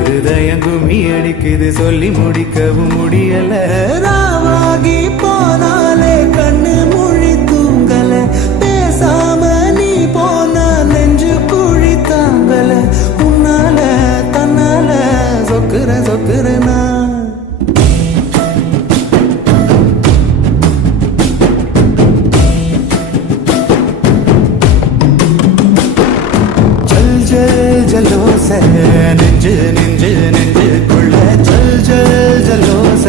இருதயம் கும்மி அடிக்குது சொல்லி முடிக்கவும் முடியல ராவாகி போனாலே கண்ணு மொழி தூங்கல பேசாம நீ போனா நெஞ்சு குழி தாங்கல உன்னால தன்னால சொக்குறனா ஜல்லோச நெஞ்சு நெஞ்சு நெஞ்சுக்குள்ள ஜல் ஜல் ஜல்லோச